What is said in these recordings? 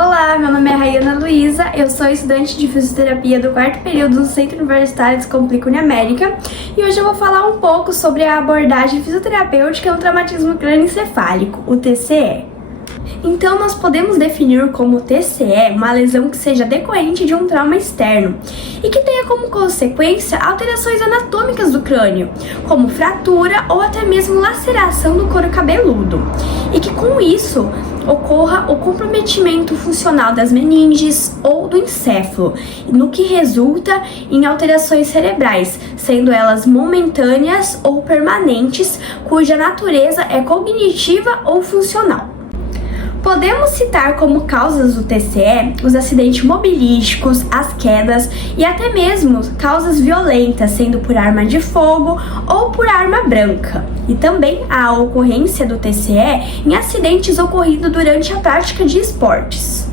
Olá, meu nome é Rayana Luiza, eu sou estudante de fisioterapia do quarto período do Centro Universitário Descomplica Uniamérica e hoje eu vou falar um pouco sobre a abordagem fisioterapêutica no traumatismo crânioencefálico, o TCE. Então, nós podemos definir como TCE uma lesão que seja decorrente de um trauma externo e que tenha como consequência alterações anatômicas do crânio, como fratura ou até mesmo laceração do couro cabeludo, e que com isso ocorra o comprometimento funcional das meninges ou do encéfalo, no que resulta em alterações cerebrais, sendo elas momentâneas ou permanentes, cuja natureza é cognitiva ou funcional. Podemos citar como causas do TCE os acidentes mobilísticos, as quedas e até mesmo causas violentas, sendo por arma de fogo ou por arma branca. E também a ocorrência do TCE em acidentes ocorridos durante a prática de esportes.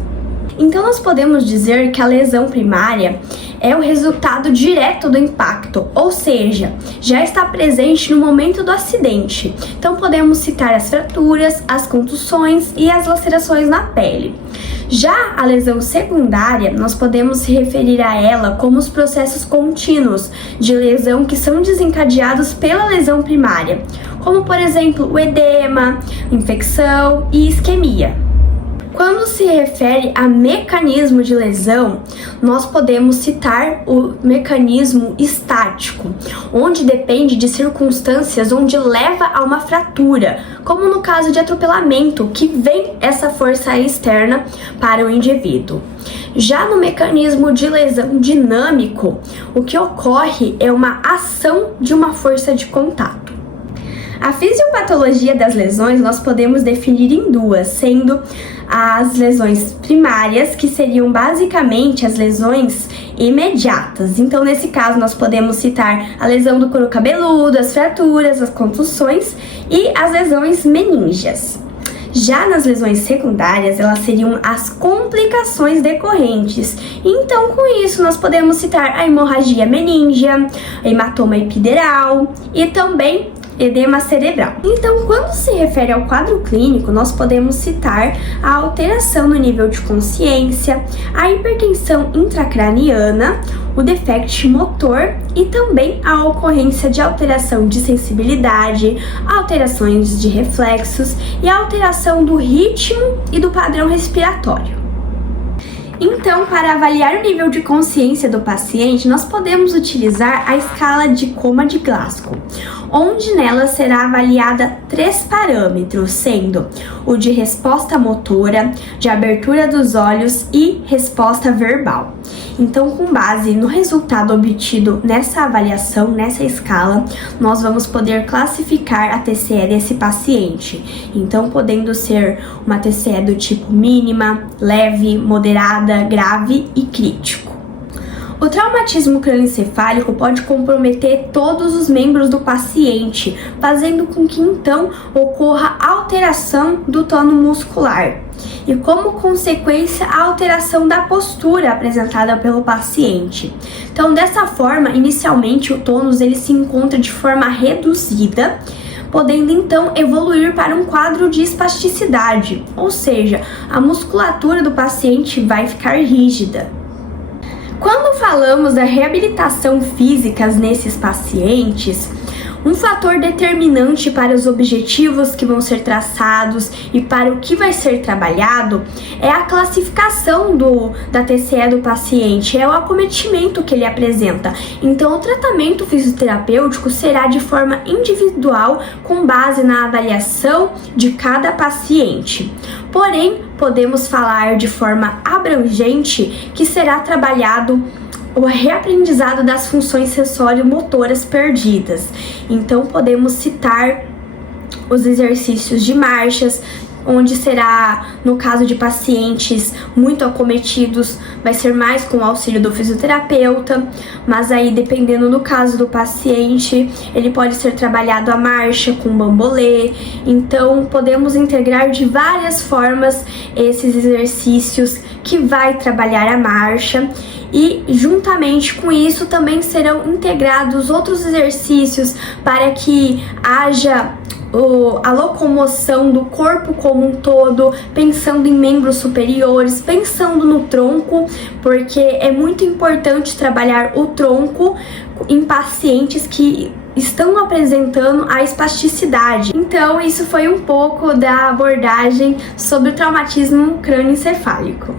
Então, nós podemos dizer que a lesão primária é o resultado direto do impacto, ou seja, já está presente no momento do acidente. Então, podemos citar as fraturas, as contusões e as lacerações na pele. Já a lesão secundária, nós podemos se referir a ela como os processos contínuos de lesão que são desencadeados pela lesão primária, como, por exemplo, o edema, infecção e isquemia. Quando se refere a mecanismo de lesão, nós podemos citar o mecanismo estático, onde depende de circunstâncias onde leva a uma fratura, como no caso de atropelamento, que vem essa força externa para o indivíduo. Já no mecanismo de lesão dinâmico, o que ocorre é uma ação de uma força de contato. A fisiopatologia das lesões nós podemos definir em duas, sendo as lesões primárias, que seriam basicamente as lesões imediatas. Então, nesse caso, nós podemos citar a lesão do couro cabeludo, as fraturas, as contusões e as lesões meníngeas. Já nas lesões secundárias, elas seriam as complicações decorrentes. Então, com isso, nós podemos citar a hemorragia meníngea, hematoma epidural e também edema cerebral. Então, quando se refere ao quadro clínico, nós podemos citar a alteração no nível de consciência, a hipertensão intracraniana, o defect motor e também a ocorrência de alteração de sensibilidade, alterações de reflexos e a alteração do ritmo e do padrão respiratório. Então, para avaliar o nível de consciência do paciente, nós podemos utilizar a escala de coma de Glasgow, onde nela será avaliada 3 parâmetros, sendo o de resposta motora, de abertura dos olhos e resposta verbal. Então, com base no resultado obtido nessa avaliação, nessa escala, nós vamos poder classificar a TCE desse paciente. Então, podendo ser uma TCE do tipo mínima, leve, moderada, grave e crítico. O traumatismo crânioencefálico pode comprometer todos os membros do paciente, fazendo com que então ocorra alteração do tono muscular e, como consequência, a alteração da postura apresentada pelo paciente. Então, dessa forma, inicialmente o tônus ele se encontra de forma reduzida, podendo então evoluir para um quadro de espasticidade, ou seja, a musculatura do paciente vai ficar rígida. Quando falamos da reabilitação física nesses pacientes, um fator determinante para os objetivos que vão ser traçados e para o que vai ser trabalhado é a classificação da TCE do paciente, é o acometimento que ele apresenta. Então, o tratamento fisioterapêutico será de forma individual, com base na avaliação de cada paciente. Porém, podemos falar de forma abrangente que será trabalhado o reaprendizado das funções sensório-motoras perdidas. Então, podemos citar os exercícios de marchas, onde será, no caso de pacientes muito acometidos, vai ser mais com o auxílio do fisioterapeuta, mas aí, dependendo do caso do paciente, ele pode ser trabalhado a marcha com bambolê. Então, podemos integrar de várias formas esses exercícios que vai trabalhar a marcha, e juntamente com isso também serão integrados outros exercícios para que haja a locomoção do corpo como um todo, pensando em membros superiores, pensando no tronco, porque é muito importante trabalhar o tronco em pacientes que estão apresentando a espasticidade. Então, isso foi um pouco da abordagem sobre o traumatismo crânioencefálico.